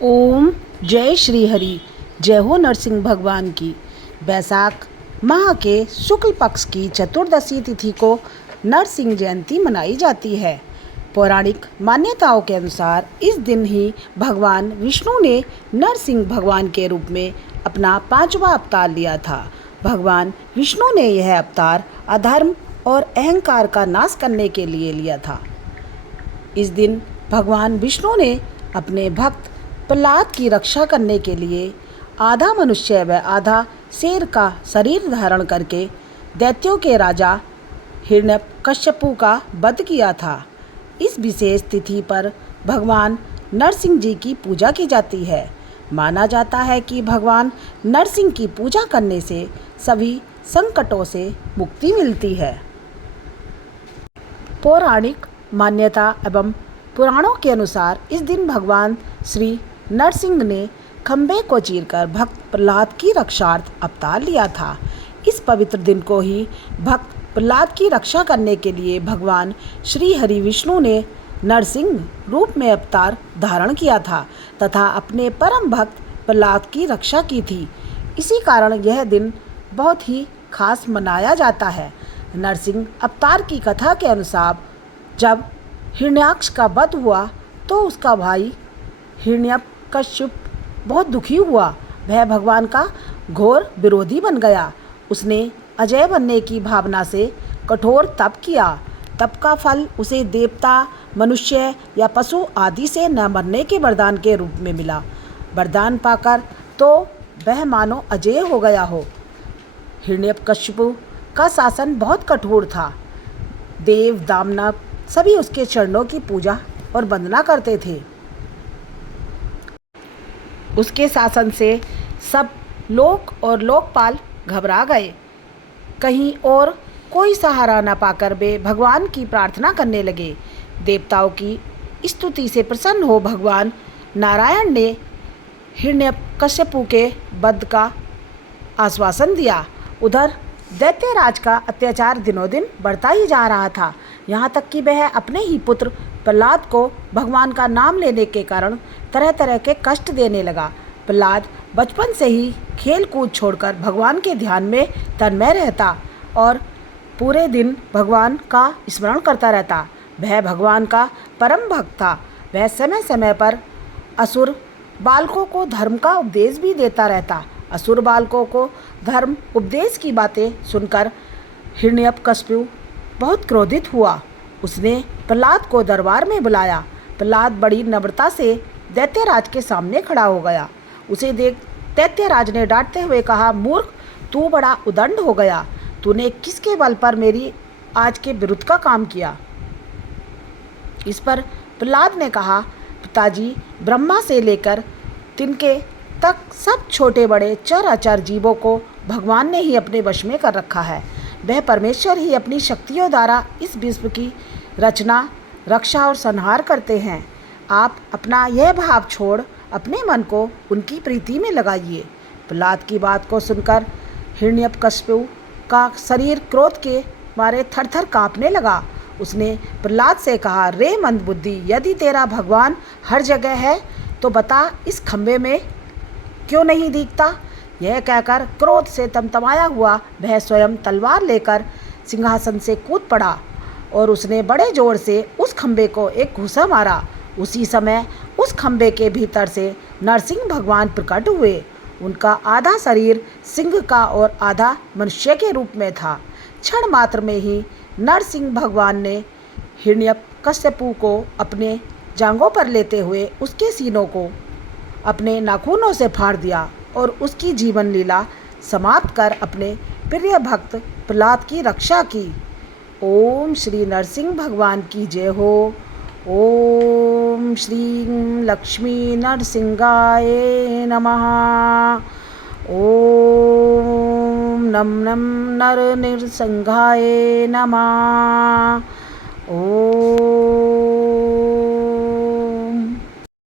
ओम जय श्री हरि। जय हो नरसिंह भगवान की। बैसाख माह के शुक्ल पक्ष की चतुर्दशी तिथि को नरसिंह जयंती मनाई जाती है। पौराणिक मान्यताओं के अनुसार इस दिन ही भगवान विष्णु ने नरसिंह भगवान के रूप में अपना 5वां अवतार लिया था। भगवान विष्णु ने यह अवतार अधर्म और अहंकार का नाश करने के लिए लिया था। इस दिन भगवान विष्णु ने अपने भक्त प्रहलाद की रक्षा करने के लिए आधा मनुष्य व आधा शेर का शरीर धारण करके दैत्यों के राजा हिरण्यकश्यपु का वध किया था। इस विशेष तिथि पर भगवान नरसिंह जी की पूजा की जाती है। माना जाता है कि भगवान नरसिंह की पूजा करने से सभी संकटों से मुक्ति मिलती है। पौराणिक मान्यता एवं पुराणों के अनुसार इस दिन भगवान श्री नरसिंह ने खंबे को चीरकर भक्त प्रहलाद की रक्षार्थ अवतार लिया था। इस पवित्र दिन को ही भक्त प्रहलाद की रक्षा करने के लिए भगवान श्री हरि विष्णु ने नरसिंह रूप में अवतार धारण किया था तथा अपने परम भक्त प्रहलाद की रक्षा की थी। इसी कारण यह दिन बहुत ही खास मनाया जाता है। नरसिंह अवतार की कथा के अनुसार जब हिरण्याक्ष का वध हुआ तो उसका भाई हिरण्यकश्यप बहुत दुखी हुआ। वह भगवान का घोर विरोधी बन गया। उसने अजय बनने की भावना से कठोर तप किया। तप का फल उसे देवता, मनुष्य या पशु आदि से न मरने के वरदान के रूप में मिला। वरदान पाकर तो वह मानो अजय हो गया हो। हिरण्यकश्यप का शासन बहुत कठोर था। देव दानव सभी उसके चरणों की पूजा और वंदना करते थे। उसके शासन से सब लोक और लोकपाल घबरा गए। कहीं और कोई सहारा न पाकर वे भगवान की प्रार्थना करने लगे। देवताओं की स्तुति से प्रसन्न हो भगवान नारायण ने हिरण्यकश्यपु के वध का आश्वासन दिया। उधर दैत्यराज का अत्याचार दिनों दिन बढ़ता ही जा रहा था। यहाँ तक कि वह अपने ही पुत्र प्रहलाद को भगवान का नाम लेने के कारण तरह तरह के कष्ट देने लगा। प्रहलाद बचपन से ही खेल कूद छोड़कर भगवान के ध्यान में तन्मय रहता और पूरे दिन भगवान का स्मरण करता रहता। वह भगवान का परम भक्त था। वह समय समय पर असुर बालकों को धर्म का उपदेश भी देता रहता। असुर बालकों को धर्म उपदेश की बातें सुनकर हिरण्यकश्यपु बहुत क्रोधित हुआ। उसने प्रहलाद को दरबार में बुलाया। प्रहलाद बड़ी नम्रता से दैत्यराज के सामने खड़ा हो गया। उसे देख दैत्यराज ने डांटते हुए कहा, मूर्ख, तू बड़ा उदंड हो गया। तूने किसके बल पर मेरी आज के विरुद्ध का काम किया? इस पर प्रहलाद ने कहा, पिताजी, ब्रह्मा से लेकर तिनके तक सब छोटे बड़े चर अचर जीवों को भगवान ने ही अपने वश में कर रखा है। वह परमेश्वर ही अपनी शक्तियों द्वारा इस विश्व की रचना, रक्षा और संहार करते हैं। आप अपना यह भाव छोड़ अपने मन को उनकी प्रीति में लगाइए। प्रहलाद की बात को सुनकर हिरण्यकश्यपु का शरीर क्रोध के मारे थरथर कांपने लगा। उसने प्रहलाद से कहा, रे मंदबुद्धि, यदि तेरा भगवान हर जगह है तो बता, इस खंबे में क्यों नहीं दिखता? यह कहकर क्रोध से तमतमाया हुआ वह स्वयं तलवार लेकर सिंहासन से कूद पड़ा और उसने बड़े जोर से उस खंबे को एक घूसा मारा। उसी समय उस खंबे के भीतर से नरसिंह भगवान प्रकट हुए। उनका आधा शरीर सिंह का और आधा मनुष्य के रूप में था। क्षण मात्र में ही नरसिंह भगवान ने हिरण्यकश्यपु को अपने जांघों पर लेते हुए उसके सीनों को अपने नाखूनों से फाड़ दिया और उसकी जीवन लीला समाप्त कर अपने प्रिय भक्त प्रहलाद की रक्षा की। ओम श्री नरसिंह भगवान की जय हो। ओम श्री लक्ष्मी नरसिंहाय नमः। ओम नम नम नर नृसिंहाय नमः। ओम